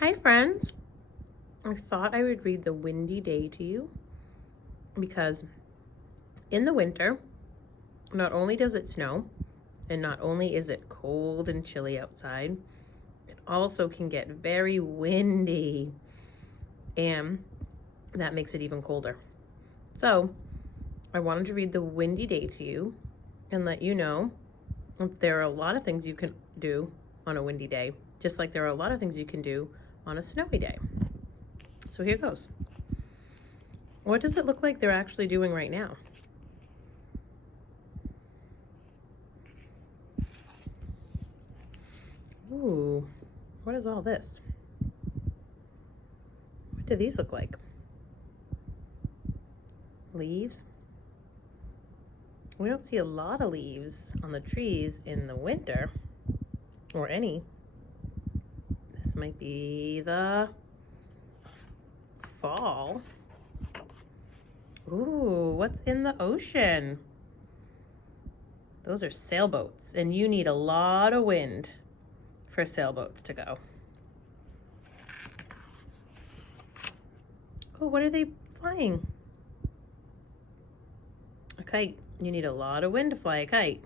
Hi friends, I thought I would read The Windy Day to you because in the winter, not only does it snow and not only is it cold and chilly outside, it also can get very windy and that makes it even colder. So I wanted to read The Windy Day to you and let you know that there are a lot of things you can do on a windy day, just like there are a lot of things you can do on a snowy day. So here goes. What does it look like they're actually doing right now? Ooh, what is all this? What do these look like? Leaves? We don't see a lot of leaves on the trees in the winter, or any. This might be the fall. Ooh, what's in the ocean? Those are sailboats, and you need a lot of wind for sailboats to go. Oh, what are they flying? A kite. You need a lot of wind to fly a kite.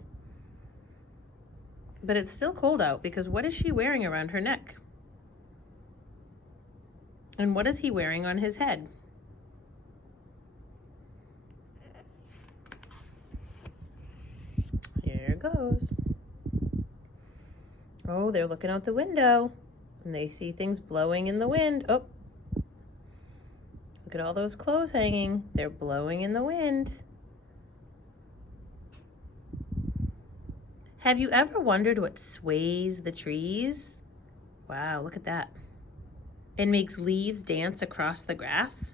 But it's still cold out because what is she wearing around her neck? And what is he wearing on his head? Here goes. Oh, they're looking out the window and they see things blowing in the wind. Oh, look at all those clothes hanging. They're blowing in the wind. Have you ever wondered what sways the trees? Wow, look at that. It makes leaves dance across the grass.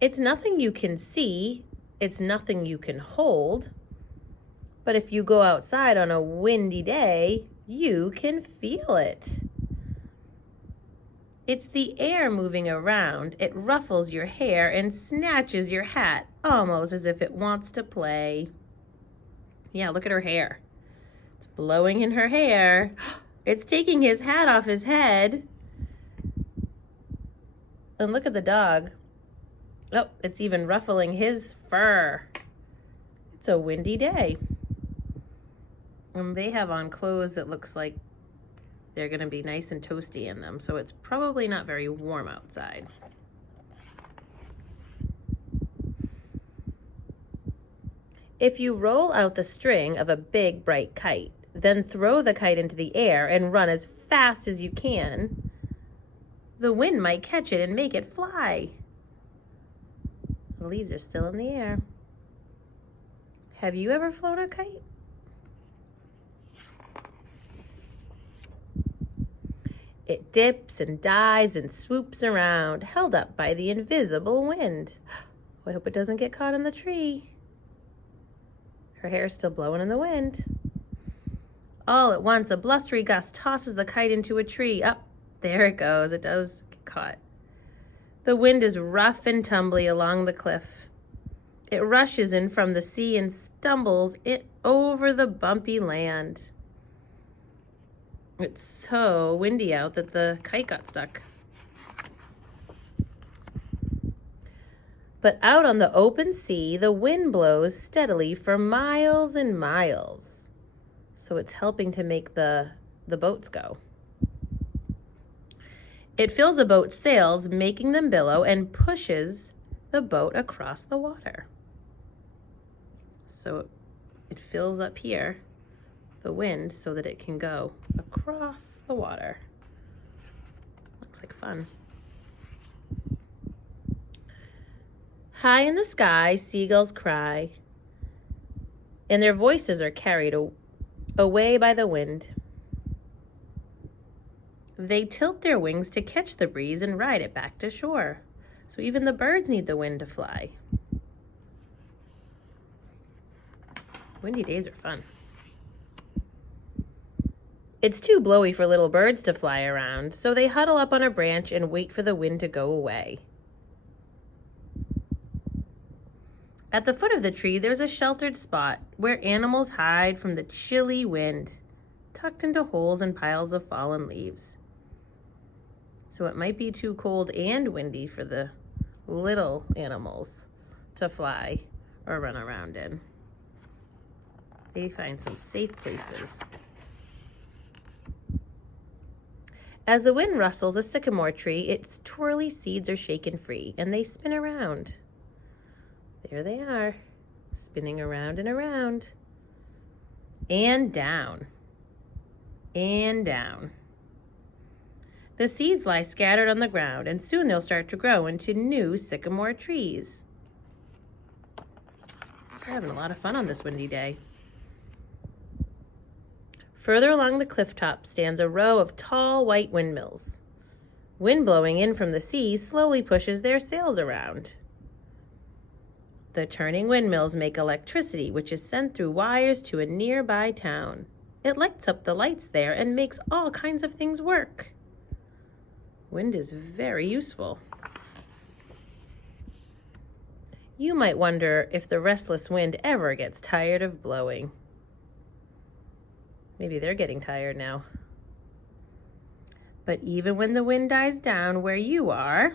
It's nothing you can see. It's nothing you can hold. But if you go outside on a windy day, you can feel it. It's the air moving around. It ruffles your hair and snatches your hat, almost as if it wants to play. Yeah, look at her hair. It's blowing in her hair. It's taking his hat off his head. And look at the dog. Oh, it's even ruffling his fur. It's a windy day. And they have on clothes that looks like they're going to be nice and toasty in them, so it's probably not very warm outside. If you roll out the string of a big, bright kite, then throw the kite into the air and run as fast as you can, the wind might catch it and make it fly. The leaves are still in the air. Have you ever flown a kite? It dips and dives and swoops around, held up by the invisible wind. I hope it doesn't get caught in the tree. Her hair's still blowing in the wind. All at once, a blustery gust tosses the kite into a tree. Up, there it goes. It does get caught. The wind is rough and tumbly along the cliff. It rushes in from the sea and stumbles it over the bumpy land. It's so windy out that the kite got stuck. But out on the open sea, the wind blows steadily for miles and miles. So it's helping to make the boats go. It fills a boat's sails, making them billow, and pushes the boat across the water. So it fills up here, the wind, so that it can go across the water. Looks like fun. High in the sky, seagulls cry, and their voices are carried away by the wind. They tilt their wings to catch the breeze and ride it back to shore. So even the birds need the wind to fly. Windy days are fun. It's too blowy for little birds to fly around, so they huddle up on a branch and wait for the wind to go away. At the foot of the tree, there's a sheltered spot where animals hide from the chilly wind, tucked into holes and piles of fallen leaves. So it might be too cold and windy for the little animals to fly or run around in. They find some safe places. As the wind rustles a sycamore tree, its twirly seeds are shaken free, and they spin around. There they are, spinning around and around. And down. And down. The seeds lie scattered on the ground, and soon they'll start to grow into new sycamore trees. We're having a lot of fun on this windy day. Further along the cliff top stands a row of tall white windmills. Wind blowing in from the sea slowly pushes their sails around. The turning windmills make electricity, which is sent through wires to a nearby town. It lights up the lights there and makes all kinds of things work. Wind is very useful. You might wonder if the restless wind ever gets tired of blowing. Maybe they're getting tired now. But even when the wind dies down where you are,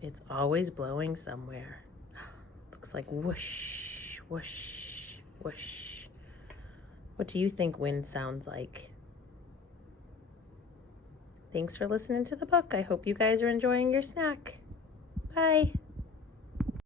it's always blowing somewhere. Looks like whoosh, whoosh, whoosh. What do you think wind sounds like? Thanks for listening to the book. I hope you guys are enjoying your snack. Bye.